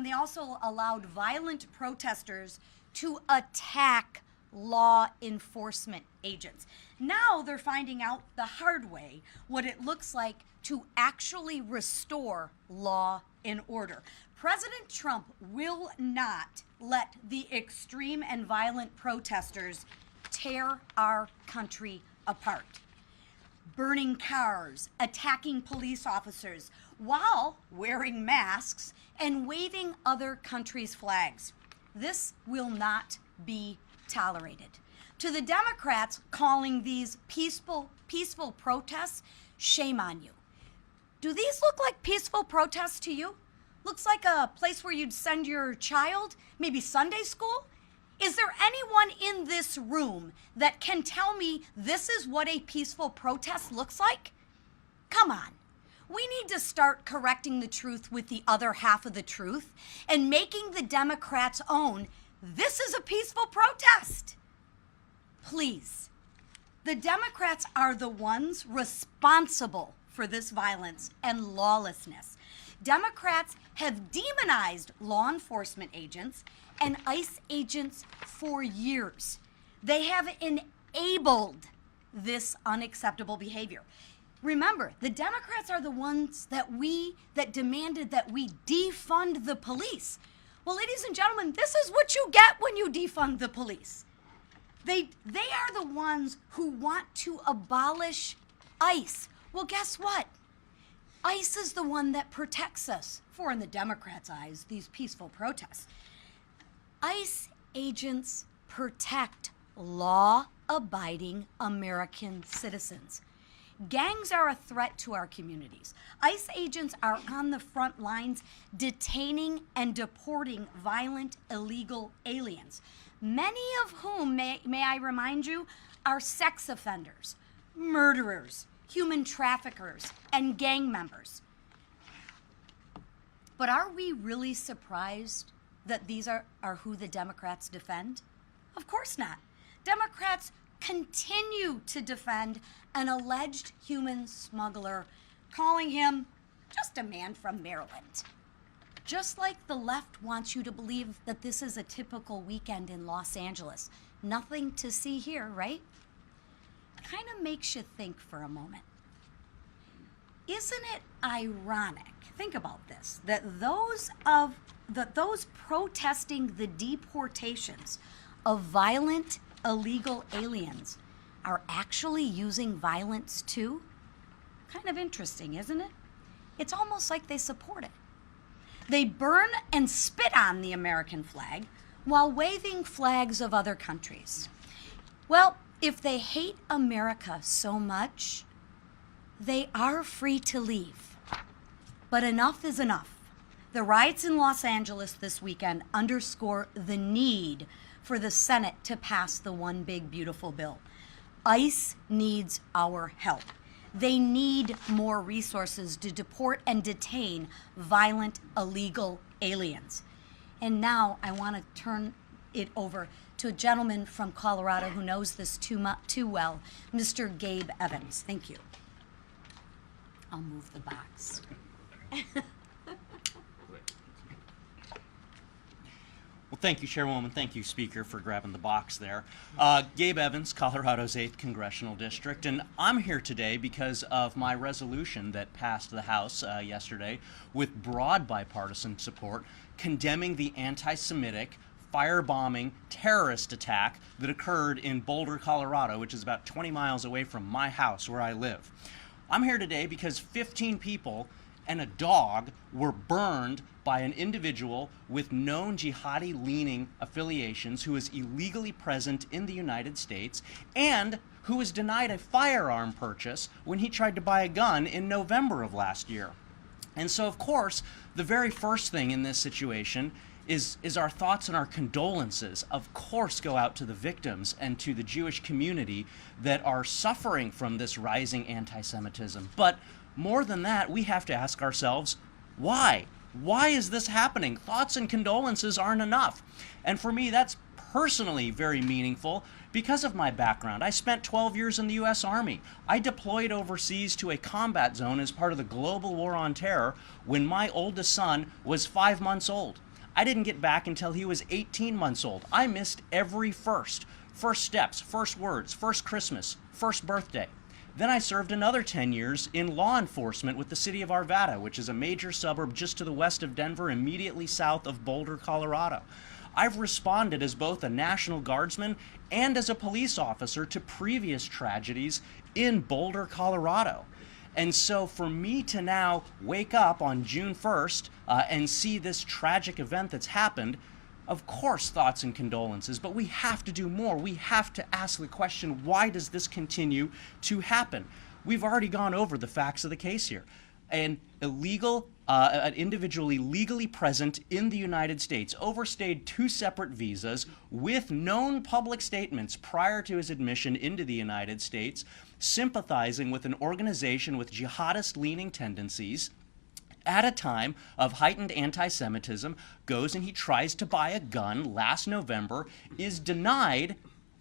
gentlemen, they also allowed violent protesters to attack law enforcement agents. Now they're finding out the hard way what it looks like to actually restore law and order. President Trump will not let the extreme and violent protesters tear our country apart. Burning cars, attacking police officers while wearing masks and waving other countries' flags. This will not be tolerated. To the Democrats calling these peaceful protests, shame on you. Do these look like peaceful protests to you? Looks like a place where you'd send your child, maybe Sunday school? Is there anyone in this room that can tell me this is what a peaceful protest looks like? Come on. We need to start correcting the truth with the other half of the truth and making the Democrats own this is a peaceful protest. Please. The Democrats are the ones responsible for this violence and lawlessness. Democrats have demonized law enforcement agents and ICE agents for years. They have enabled this unacceptable behavior. Remember, the Democrats are the ones that demanded that we defund the police. Well, ladies and gentlemen, this is what you get when you defund the police. They are the ones who want to abolish ICE. Well, guess what? ICE is the one that protects us, for in the Democrats' eyes, these peaceful protests. ICE agents protect law-abiding American citizens. Gangs are a threat to our communities. ICE agents are on the front lines detaining and deporting violent, illegal aliens, many of whom, may I remind you, are sex offenders, murderers, human traffickers, and gang members. But are we really surprised that these are who the Democrats defend? Of course not. Democrats continue to defend an alleged human smuggler, calling him just a man from Maryland. Just like the left wants you to believe that this is a typical weekend in Los Angeles. Nothing to see here, right? Kind of makes you think for a moment. Isn't it ironic, think about this, that those protesting the deportations of violent, illegal aliens are actually using violence too? Kind of interesting, isn't it? It's almost like they support it. They burn and spit on the American flag while waving flags of other countries. Well, if they hate America so much, they are free to leave. But enough is enough. The riots in Los Angeles this weekend underscore the need for the Senate to pass the One Big Beautiful Bill. ICE needs our help. They need more resources to deport and detain violent, illegal aliens. And now I want to turn it over to a gentleman from Colorado who knows this too well, Mr. Gabe Evans. Thank you. I'll move the box. Well, thank you, Chairwoman. Thank you, Speaker, for grabbing the box there. Gabe Evans, Colorado's 8th Congressional District, and I'm here today because of my resolution that passed the House yesterday with broad bipartisan support condemning the anti-Semitic firebombing terrorist attack that occurred in Boulder, Colorado, which is about 20 miles away from my house where I live. I'm here today because 15 people and a dog were burned by an individual with known jihadi-leaning affiliations who is illegally present in the United States and who was denied a firearm purchase when he tried to buy a gun in November of last year. And so, of course, the very first thing in this situation is our thoughts and our condolences, of course, go out to the victims and to the Jewish community that are suffering from this rising anti-Semitism. But more than that, we have to ask ourselves, why? Why is this happening? Thoughts and condolences aren't enough. And for me, that's personally very meaningful because of my background. I spent 12 years in the U.S. Army. I deployed overseas to a combat zone as part of the global war on terror when my oldest son was 5 months old. I didn't get back until he was 18 months old. I missed every first. First steps, first words, first Christmas, first birthday. Then I served another 10 years in law enforcement with the city of Arvada, which is a major suburb just to the west of Denver, immediately south of Boulder, Colorado. I've responded as both a National Guardsman and as a police officer to previous tragedies in Boulder, Colorado. And so for me to now wake up on June 1st and see this tragic event that's happened, of course, thoughts and condolences, but we have to do more. We have to ask the question, why does this continue to happen? We've already gone over the facts of the case here. An individual illegally present in the United States overstayed 2 separate visas with known public statements prior to his admission into the United States, sympathizing with an organization with jihadist-leaning tendencies, at a time of heightened anti-Semitism, goes and he tries to buy a gun last November, is denied,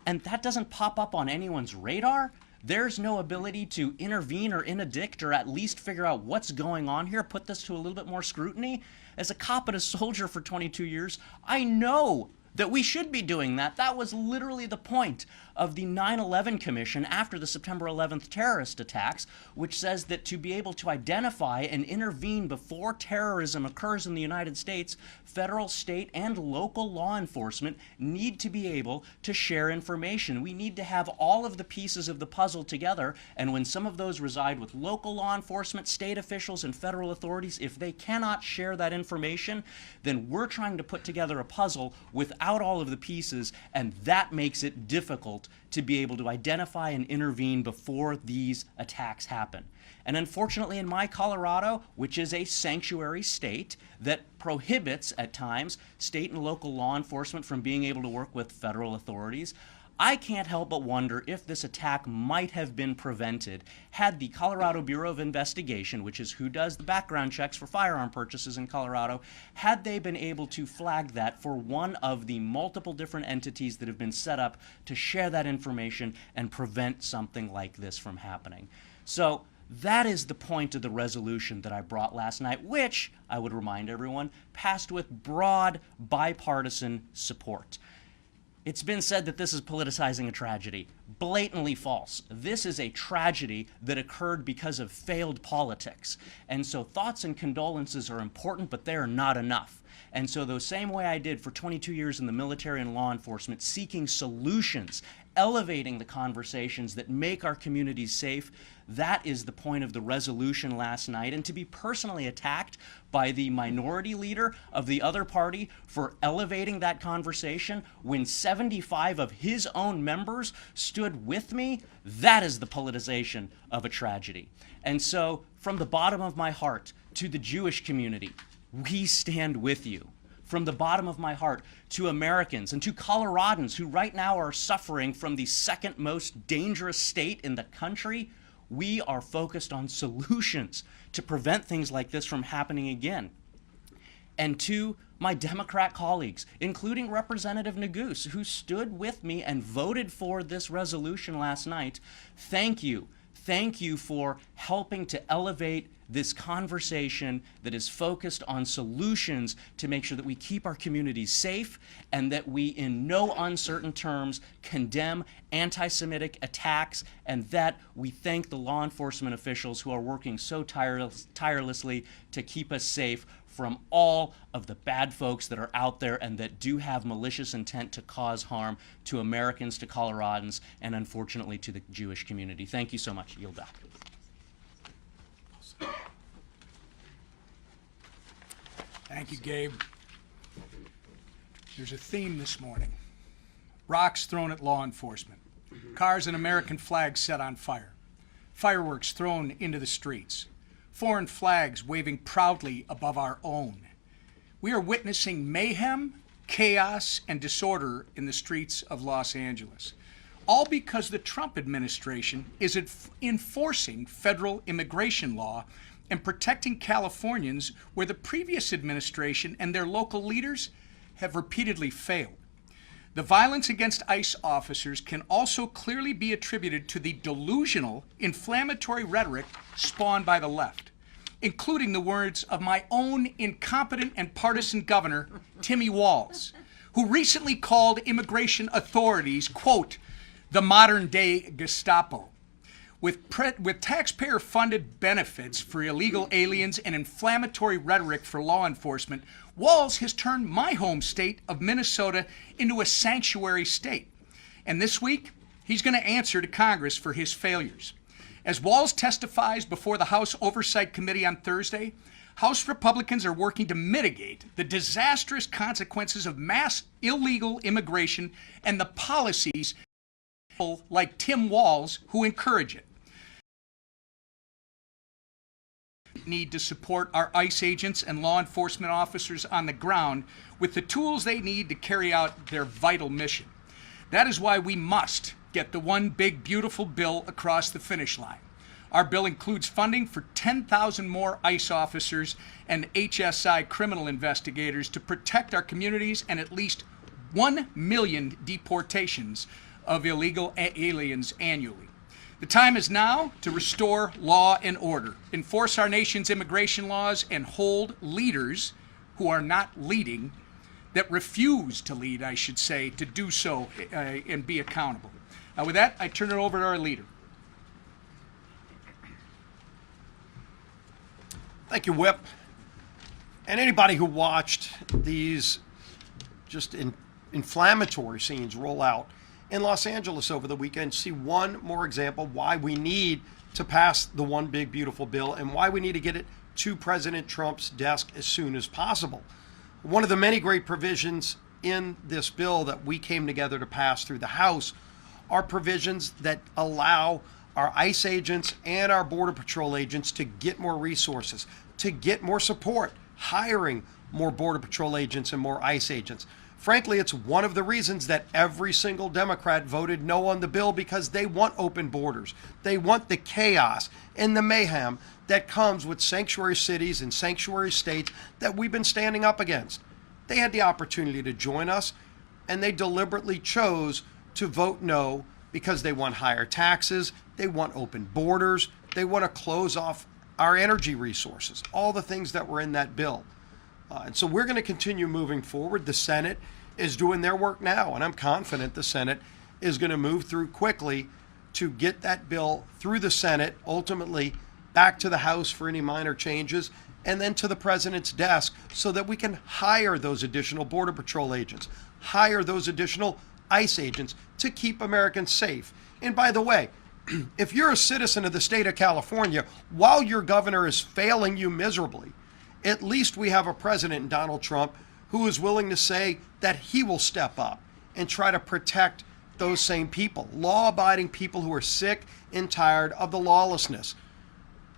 and that doesn't pop up on anyone's radar. There's no ability to intervene or interdict or at least figure out what's going on here, put this to a little bit more scrutiny. As a cop and a soldier for 22 years, I know that we should be doing that. That was literally the point of the 9/11 Commission after the September 11th terrorist attacks, which says that to be able to identify and intervene before terrorism occurs in the United States, federal, state, and local law enforcement need to be able to share information. We need to have all of the pieces of the puzzle together, and when some of those reside with local law enforcement, state officials, and federal authorities, if they cannot share that information, then we're trying to put together a puzzle without all of the pieces, and that makes it difficult to be able to identify and intervene before these attacks happen. And unfortunately, in my Colorado, which is a sanctuary state that prohibits at times state and local law enforcement from being able to work with federal authorities, I can't help but wonder if this attack might have been prevented had the Colorado Bureau of Investigation, which is who does the background checks for firearm purchases in Colorado, had they been able to flag that for one of the multiple different entities that have been set up to share that information and prevent something like this from happening. So that is the point of the resolution that I brought last night, which, I would remind everyone, passed with broad bipartisan support. It's been said that this is politicizing a tragedy. Blatantly false. This is a tragedy that occurred because of failed politics. And so thoughts and condolences are important, but they are not enough. And so the same way I did for 22 years in the military and law enforcement, seeking solutions, elevating the conversations that make our communities safe, that is the point of the resolution last night. And to be personally attacked by the minority leader of the other party for elevating that conversation when 75 of his own members stood with me, that is the politicization of a tragedy. And so, from the bottom of my heart to the Jewish community, we stand with you. From the bottom of my heart to Americans and to Coloradans who right now are suffering from the second most dangerous state in the country, we are focused on solutions to prevent things like this from happening again. And to my Democrat colleagues, including Representative Neguse, who stood with me and voted for this resolution last night, thank you. Thank you for helping to elevate this conversation that is focused on solutions to make sure that we keep our communities safe and that we, in no uncertain terms, condemn anti-Semitic attacks, and that we thank the law enforcement officials who are working so tirelessly to keep us safe from all of the bad folks that are out there and that do have malicious intent to cause harm to Americans, to Coloradans, and unfortunately to the Jewish community. Thank you so much. Yield back. Thank you, Gabe. There's a theme this morning. Rocks thrown at law enforcement. Cars and American flags set on fire. Fireworks thrown into the streets. Foreign flags waving proudly above our own. We are witnessing mayhem, chaos, and disorder in the streets of Los Angeles. All because the Trump administration is enforcing federal immigration law and protecting Californians where the previous administration and their local leaders have repeatedly failed. The violence against ICE officers can also clearly be attributed to the delusional, inflammatory rhetoric spawned by the left, including the words of my own incompetent and partisan governor, Timmy Walls, who recently called immigration authorities, quote, the modern-day Gestapo. With taxpayer-funded benefits for illegal aliens and inflammatory rhetoric for law enforcement, Walls has turned my home state of Minnesota into a sanctuary state. And this week, he's going to answer to Congress for his failures. As Walls testifies before the House Oversight Committee on Thursday, House Republicans are working to mitigate the disastrous consequences of mass illegal immigration and the policies like Tim Walls who encourage it. Need to support our ICE agents and law enforcement officers on the ground with the tools they need to carry out their vital mission. That is why we must get the one big beautiful bill across the finish line. Our bill includes funding for 10,000 more ICE officers and HSI criminal investigators to protect our communities and at least 1 million deportations of illegal aliens annually. The time is now to restore law and order, enforce our nation's immigration laws, and hold leaders who are not leading, that refuse to lead, I should say, to do so and be accountable. With that, I turn it over to our leader. Thank you, Whip. And anybody who watched these just inflammatory scenes roll out in Los Angeles over the weekend see one more example why we need to pass the one big beautiful bill and why we need to get it to President Trump's desk as soon as possible. One of the many great provisions in this bill that we came together to pass through the House are provisions that allow our ICE agents and our Border Patrol agents to get more resources, to get more support, hiring more Border Patrol agents and more ICE agents. Frankly, it's one of the reasons that every single Democrat voted no on the bill, because they want open borders. They want the chaos and the mayhem that comes with sanctuary cities and sanctuary states that we've been standing up against. They had the opportunity to join us, and they deliberately chose to vote no because they want higher taxes, they want open borders, they want to close off our energy resources, all the things that were in that bill. And so we're going to continue moving forward. The Senate is doing their work now, and I'm confident the Senate is going to move through quickly to get that bill through the Senate, ultimately back to the House for any minor changes, and then to the President's desk so that we can hire those additional Border Patrol agents, hire those additional ICE agents to keep Americans safe. And by the way, if you're a citizen of the state of California, while your governor is failing you miserably, at least we have a president in Donald Trump who is willing to say that he will step up and try to protect those same people, law-abiding people who are sick and tired of the lawlessness.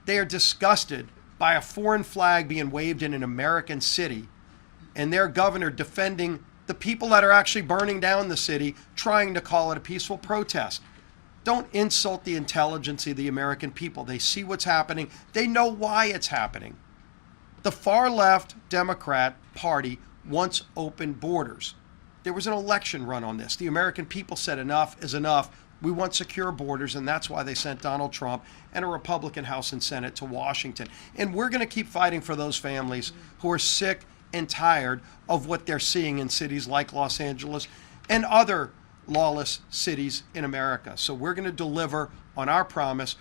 They are disgusted by a foreign flag being waved in an American city and their governor defending the people that are actually burning down the city, trying to call it a peaceful protest. Don't insult the intelligence of the American people. They see what's happening. They know why it's happening. The far left Democrat Party wants open borders. There was an election run on this. The American people said enough is enough. We want secure borders, and that's why they sent Donald Trump and a Republican House and Senate to Washington. And we're going to keep fighting for those families who are sick and tired of what they're seeing in cities like Los Angeles and other lawless cities in America. So we're going to deliver on our promise.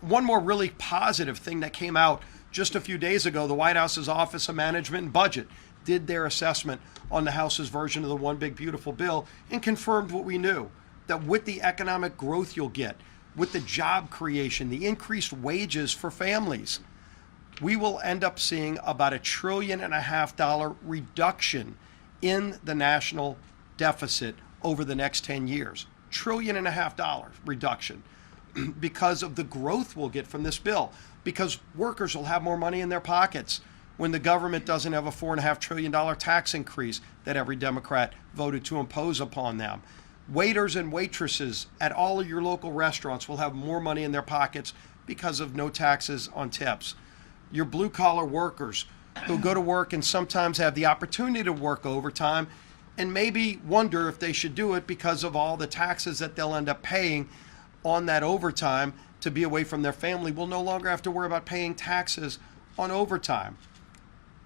One more really positive thing that came out just a few days ago, the White House's Office of Management and Budget did their assessment on the House's version of the One Big Beautiful Bill and confirmed what we knew, that with the economic growth you'll get, with the job creation, the increased wages for families, we will end up seeing about $1.5 trillion reduction in the national deficit over the next 10 years. $1.5 trillion reduction because of the growth we'll get from this bill, because workers will have more money in their pockets when the government doesn't have a $4.5 trillion tax increase that every Democrat voted to impose upon them. Waiters and waitresses at all of your local restaurants will have more money in their pockets because of no taxes on tips. Your blue-collar workers who go to work and sometimes have the opportunity to work overtime and maybe wonder if they should do it because of all the taxes that they'll end up paying on that overtime to be away from their family, will no longer have to worry about paying taxes on overtime.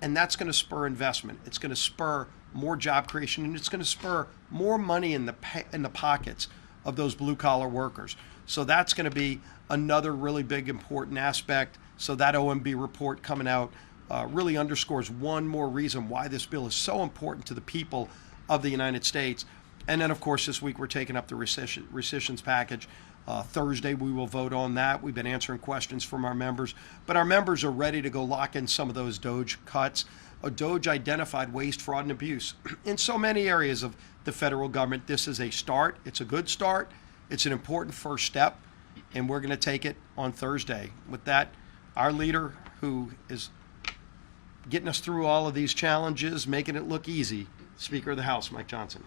And that's going to spur investment. It's going to spur more job creation, and it's going to spur more money in the pockets of those blue-collar workers. So that's going to be another really big important aspect. So that OMB report coming out really underscores one more reason why this bill is so important to the people of the United States. And then, of course, this week we're taking up the rescissions package. Thursday we will vote on that. We've been answering questions from our members, but our members are ready to go lock in some of those DOGE cuts. DOGE identified waste, fraud, and abuse in so many areas of the federal government. This is a start. It's a good start. It's an important first step, and we're going to take it on Thursday. With that, our leader, who is getting us through all of these challenges, making it look easy, Speaker of the House, Mike Johnson.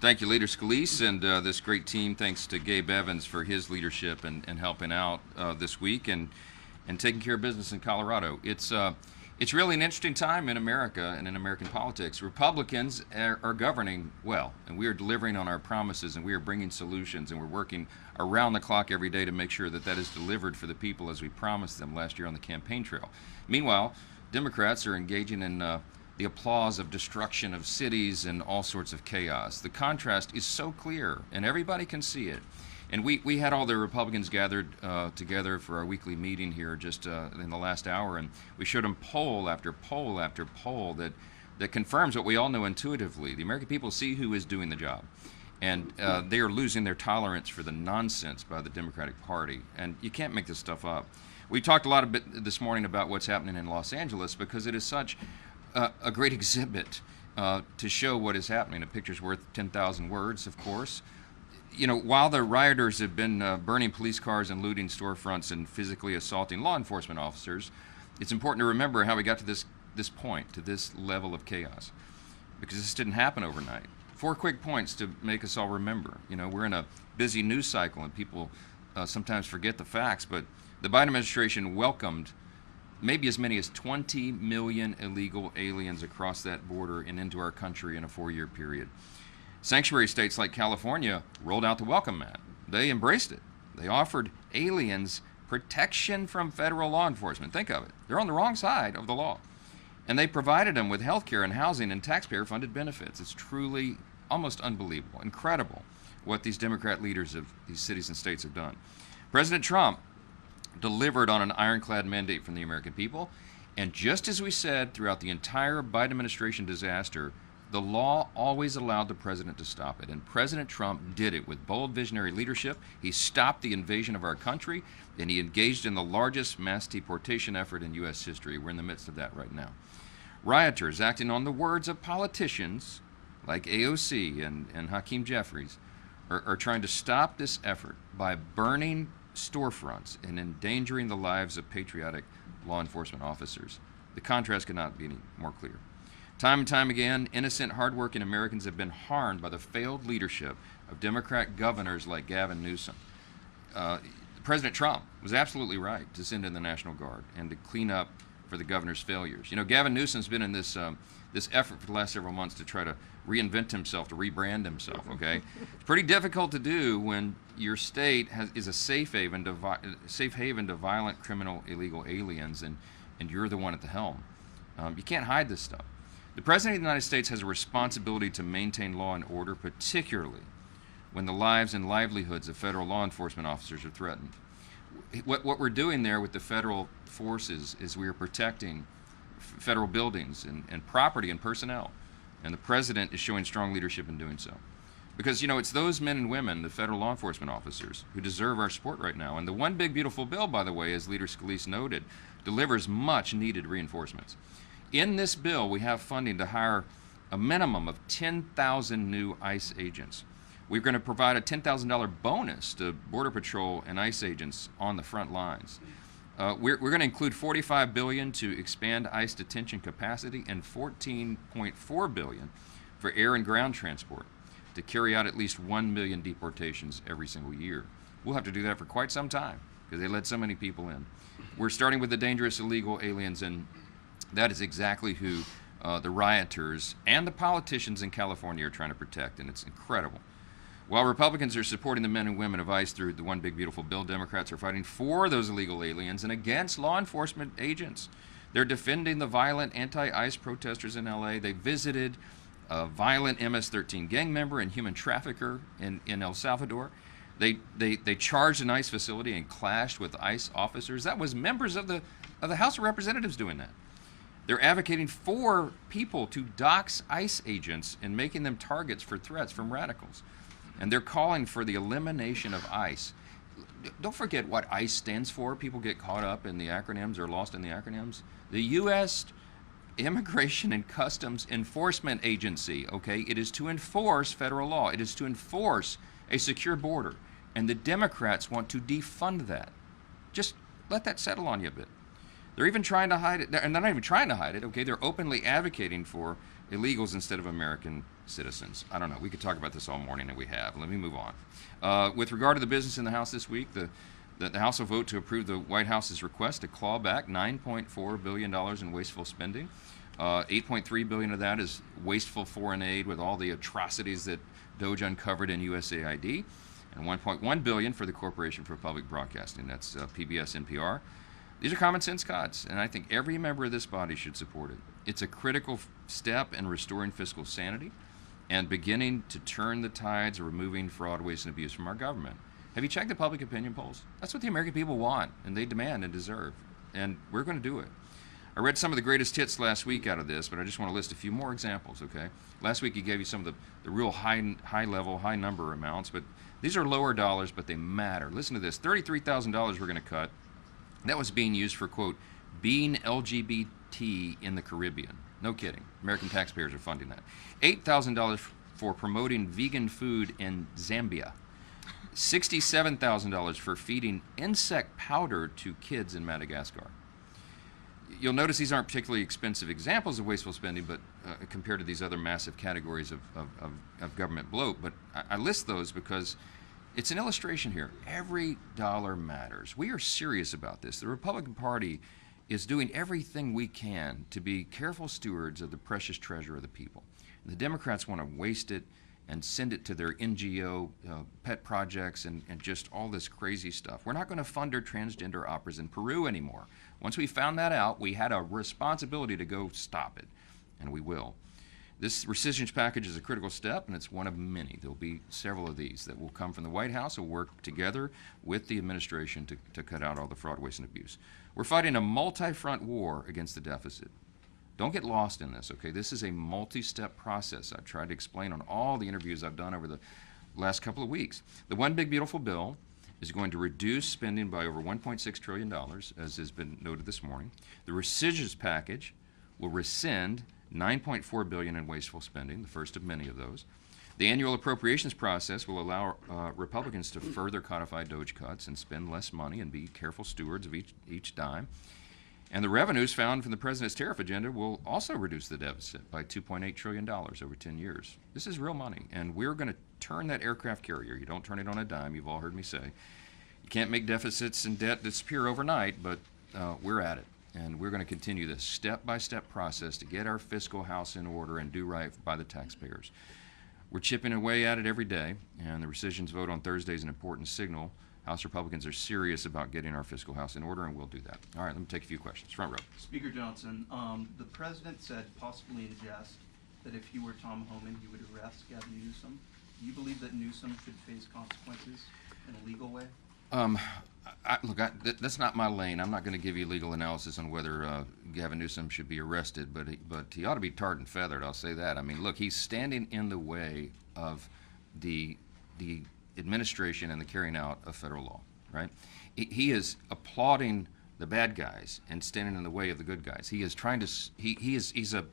Thank you, Leader Scalise, and this great team. Thanks to Gabe Evans for his leadership and helping out this week and taking care of business in Colorado. It's really an interesting time in America and in American politics. Republicans are governing well, and we are delivering on our promises, and we are bringing solutions, and we're working around the clock every day to make sure that that is delivered for the people as we promised them last year on the campaign trail. Meanwhile, Democrats are engaging in the applause of destruction of cities and all sorts of chaos. The contrast is so clear, and everybody can see it. And we had all the Republicans gathered together for our weekly meeting here just in the last hour, and we showed them poll after poll after poll that confirms what we all know intuitively. The American people see who is doing the job, and they are losing their tolerance for the nonsense by the Democratic Party, and you can't make this stuff up. We talked a lot a bit this morning about what's happening in Los Angeles because it is such a great exhibit to show what is happening. A picture's worth 10,000 words, of course. You know, while the rioters have been burning police cars and looting storefronts and physically assaulting law enforcement officers, it's important to remember how we got to this point, to this level of chaos, because this didn't happen overnight. 4 quick points to make us all remember. You know, we're in a busy news cycle, and people sometimes forget the facts, but the Biden administration welcomed maybe as many as 20 million illegal aliens across that border and into our country in a 4-year period. Sanctuary states like California rolled out the welcome mat. They embraced it. They offered aliens protection from federal law enforcement. Think of it. They're on the wrong side of the law. And they provided them with health care and housing and taxpayer-funded benefits. It's truly almost unbelievable, incredible what these Democrat leaders of these cities and states have done. President Trump delivered on an ironclad mandate from the American people, and just as we said throughout the entire Biden administration disaster, the law always allowed the president to stop it, and President Trump did it with bold visionary leadership. He stopped the invasion of our country, and he engaged in the largest mass deportation effort in U.S. history. We're in the midst of that right now. Rioters, acting on the words of politicians like AOC and Hakeem Jeffries, are trying to stop this effort by burning storefronts and endangering the lives of patriotic law enforcement officers. The contrast could not be any more clear. Time and time again, innocent, hardworking Americans have been harmed by the failed leadership of Democrat governors like Gavin Newsom. President Trump was absolutely right to send in the National Guard and to clean up for the governor's failures. You know, Gavin Newsom's been in this effort for the last several months to try to reinvent himself, to rebrand himself, okay? It's pretty difficult to do when your state is a safe haven to violent, criminal, illegal aliens, and you're the one at the helm. You can't hide this stuff. The President of the United States has a responsibility to maintain law and order, particularly when the lives and livelihoods of federal law enforcement officers are threatened. What we're doing there with the federal forces is we are protecting federal buildings and property and personnel, and the President is showing strong leadership in doing so. Because, you know, it's those men and women, the federal law enforcement officers, who deserve our support right now. And the one big beautiful bill, by the way, as Leader Scalise noted, delivers much needed reinforcements. In this bill, we have funding to hire a minimum of 10,000 new ICE agents. We're going to provide a $10,000 bonus to Border Patrol and ICE agents on the front lines. We're going to include $45 billion to expand ICE detention capacity and $14.4 billion for air and ground transport to carry out at least 1 million deportations every single year. We'll have to do that for quite some time because they let so many people in. We're starting with the dangerous illegal aliens, and that is exactly who the rioters and the politicians in California are trying to protect, and it's incredible. While Republicans are supporting the men and women of ICE through the One Big Beautiful Bill, Democrats are fighting for those illegal aliens and against law enforcement agents They're defending the violent anti-ICE protesters in LA. They visited a violent MS-13 gang member and human trafficker in El Salvador. They charged an ICE facility and clashed with ICE officers. That was members of the House of Representatives doing that. They're advocating for people to dox ICE agents and making them targets for threats from radicals. And they're calling for the elimination of ICE. Don't forget what ICE stands for. People get caught up in the acronyms or lost in the acronyms. The U.S. Immigration and Customs Enforcement Agency, okay? It is to enforce federal law. It is to enforce a secure border. And the Democrats want to defund that. Just let that settle on you a bit. They're even trying to hide it, and they're not even trying to hide it, okay? They're openly advocating for illegals instead of American citizens. I don't know. We could talk about this all morning, and we have. Let me move on. With regard to the business in the House this week, the House will vote to approve the White House's request to claw back $9.4 billion in wasteful spending. $8.3 billion of that is wasteful foreign aid with all the atrocities that DOJ uncovered in USAID, and $1.1 billion for the Corporation for Public Broadcasting. That's PBS, NPR. These are common sense cuts, and I think every member of this body should support it. It's a critical step in restoring fiscal sanity and beginning to turn the tides of removing fraud, waste, and abuse from our government. Have you checked the public opinion polls? That's what the American people want, and they demand and deserve, and we're going to do it. I read some of the greatest hits last week out of this, but I just want to list a few more examples, okay? Last week he gave you some of the real high level, high number amounts, but these are lower dollars, but they matter. Listen to this, $33,000 we're going to cut. That was being used for, quote, being LGBT in the Caribbean. No kidding. American taxpayers are funding that. $8,000 for promoting vegan food in Zambia. $67,000 for feeding insect powder to kids in Madagascar. You'll notice these aren't particularly expensive examples of wasteful spending, but compared to these other massive categories of government bloat. But I list those because it's an illustration here. Every dollar matters. We are serious about this. The Republican Party is doing everything we can to be careful stewards of the precious treasure of the people. And the Democrats want to waste it and send it to their NGO pet projects and just all this crazy stuff. We're not going to fund our transgender operas in Peru anymore. Once we found that out, we had a responsibility to go stop it, and we will. This rescission package is a critical step, and it's one of many. There will be several of these that will come from the White House. We'll work together with the administration to cut out all the fraud, waste, and abuse. We're fighting a multi-front war against the deficit. Don't get lost in this, okay? This is a multi-step process. I've tried to explain on all the interviews I've done over the last couple of weeks. The One Big Beautiful Bill is going to reduce spending by over $1.6 trillion, as has been noted this morning. The rescissions package will rescind $9.4 billion in wasteful spending, the first of many of those. The annual appropriations process will allow Republicans to further codify DOJ cuts and spend less money and be careful stewards of each dime. And the revenues found from the president's tariff agenda will also reduce the deficit by $2.8 trillion over 10 years. This is real money, and we're going to turn that aircraft carrier. You don't turn it on a dime, you've all heard me say. You can't make deficits and debt disappear overnight, but we're at it. And we're going to continue this step-by-step process to get our fiscal house in order and do right by the taxpayers. We're chipping away at it every day, and the rescissions vote on Thursday is an important signal. House Republicans are serious about getting our fiscal house in order, and we'll do that. All right, let me take a few questions. Front row. Speaker Johnson, the president said, possibly in jest, that if he were Tom Homan, he would arrest Gavin Newsom. Do you believe that Newsom should face consequences in a legal way? That's not my lane. I'm not going to give you legal analysis on whether Gavin Newsom should be arrested, but he ought to be tarred and feathered, I'll say that. I mean, look, he's standing in the way of the administration and the carrying out of federal law, right? He is applauding the bad guys and standing in the way of the good guys. He is trying to, he's a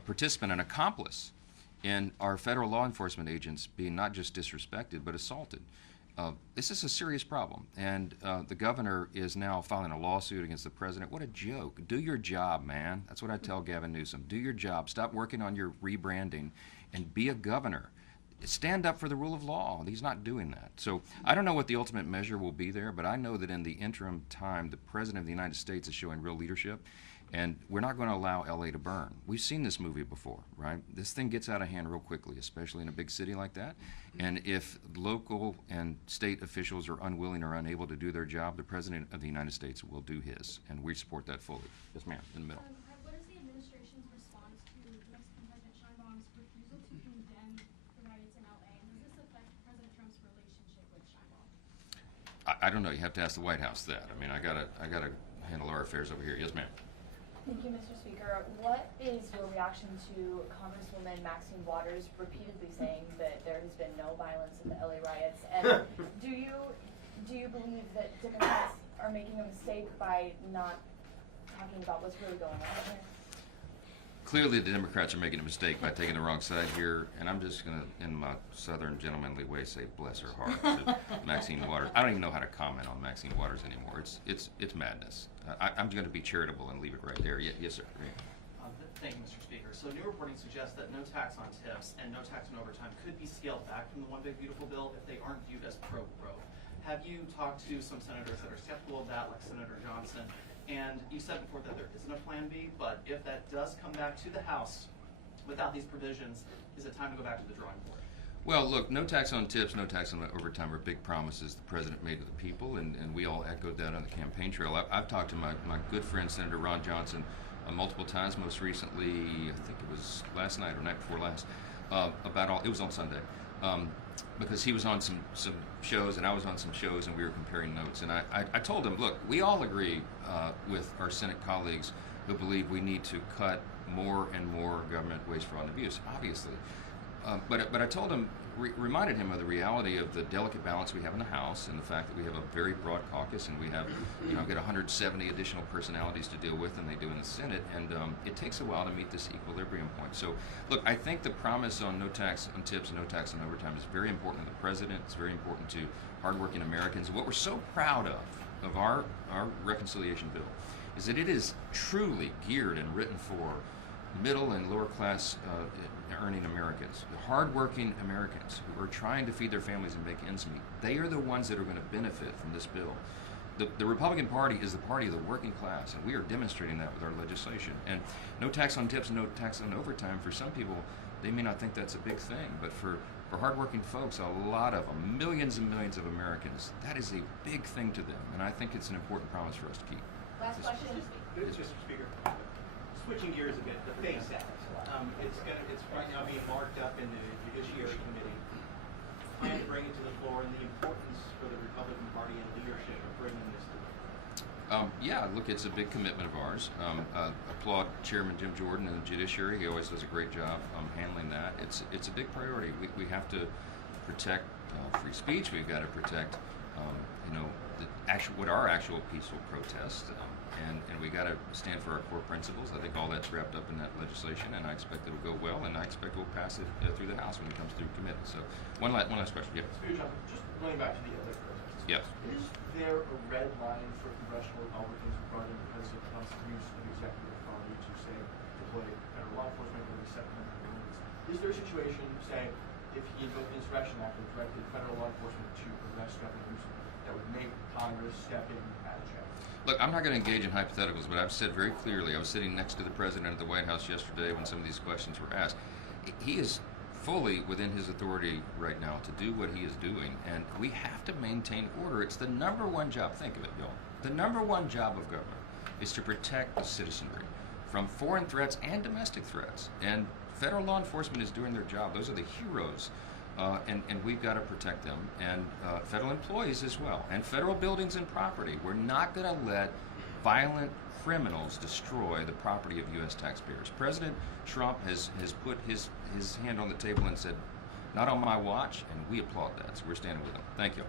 participant, an accomplice in our federal law enforcement agents being not just disrespected, but assaulted. This is a serious problem, and the governor is now filing a lawsuit against the president. What a joke. Do your job, man. That's what I tell Gavin Newsom. Do your job. Stop working on your rebranding and be a governor. Stand up for the rule of law. He's not doing that. So I don't know what the ultimate measure will be there, but I know that in the interim time, the President of the United States is showing real leadership, And we're not going to allow LA to burn. We've seen this movie before, right? This thing gets out of hand real quickly, especially in a big city like that. And if local and state officials are unwilling or unable to do their job, the President of the United States will do his, and we support that fully. Yes, ma'am, in the middle. What is the administration's response to Mexican President Sheinbaum's refusal to condemn the riots in LA? And does this affect President Trump's relationship with Sheinbaum? I don't know. You have to ask the White House that. I mean, I gotta handle our affairs over here. Yes, ma'am. Thank you, Mr. Speaker. What is your reaction to Congresswoman Maxine Waters repeatedly saying that there has been no violence in the LA riots? And do you believe that Democrats are making a mistake by not talking about what's really going on here? Clearly, the Democrats are making a mistake by taking the wrong side here, and I'm just going to, in my southern gentlemanly way, say bless her heart to Maxine Waters. I don't even know how to comment on Maxine Waters anymore. It's madness. I'm going to be charitable and leave it right there. Yes, sir. Thank you, Mr. Speaker. So new reporting suggests that no tax on tips and no tax on overtime could be scaled back from the One Big Beautiful Bill if they aren't viewed as pro-growth. Have you talked to some senators that are skeptical of that, like Senator Johnson? And you said before that there isn't a plan B, but if that does come back to the House without these provisions, is it time to go back to the drawing board? Well, look, no tax on tips, no tax on overtime are big promises the president made to the people, and we all echoed that on the campaign trail. I've talked to my good friend, Senator Ron Johnson, multiple times, most recently, I think it was last night or night before last, it was on Sunday, because he was on some shows and I was on some shows and we were comparing notes. And I told him, look, we all agree with our Senate colleagues who believe we need to cut more and more government waste, fraud, and abuse, obviously. But I told him, reminded him of the reality of the delicate balance we have in the House and the fact that we have a very broad caucus and we have, I've got 170 additional personalities to deal with than they do in the Senate, and it takes a while to meet this equilibrium point. So, look, I think the promise on no tax on tips and no tax on overtime is very important to the president. It's very important to hardworking Americans. What we're so proud of our reconciliation bill is that it is truly geared and written for middle and lower class earning Americans, the hardworking Americans who are trying to feed their families and make ends meet. They are the ones that are going to benefit from this bill. The Republican Party is the party of the working class, and we are demonstrating that with our legislation. And no tax on tips, no tax on overtime, for some people, they may not think that's a big thing, but for hardworking folks, a lot of them, millions and millions of Americans, that is a big thing to them, and I think it's an important promise for us to keep. Last question. Mr. Speaker, switching gears a bit, the FACE Act. It's right now being marked up in the Judiciary Committee. Plan to bring it to the floor, and the importance for the Republican Party and leadership of bringing this to the floor. Yeah, look, it's a big commitment of ours. Applaud Chairman Jim Jordan and the Judiciary. He always does a great job handling that. It's a big priority. We have to protect free speech. We've got to protect, what are actual peaceful protests. And we got to stand for our core principles. I think all that's wrapped up in that legislation, and I expect it'll go well, and I expect we'll pass it through the House when it comes through committee. So, one last question. Yeah. Speaker Johnson, just going back to the other protests. Yes. Is there a red line for congressional Republicans regarding the President Trump's use of executive authority to, say, deploy federal law enforcement or the Second Amendment rulings? Is there a situation, say, if he invoked the Insurrection Act and directed federal law enforcement to arrest Governor Newsom, that would make Congress step in at a check? Look, I'm not going to engage in hypotheticals, but I've said very clearly, I was sitting next to the President at the White House yesterday when some of these questions were asked. He is fully within his authority right now to do what he is doing, and we have to maintain order. It's the number one job, think of it, Bill. The number one job of government is to protect the citizenry from foreign threats and domestic threats, and federal law enforcement is doing their job. Those are the heroes. And we've got to protect them, and federal employees as well, and federal buildings and property. We're not going to let violent criminals destroy the property of U.S. taxpayers. President Trump has put his hand on the table and said, not on my watch, and we applaud that, so we're standing with him. Thank you.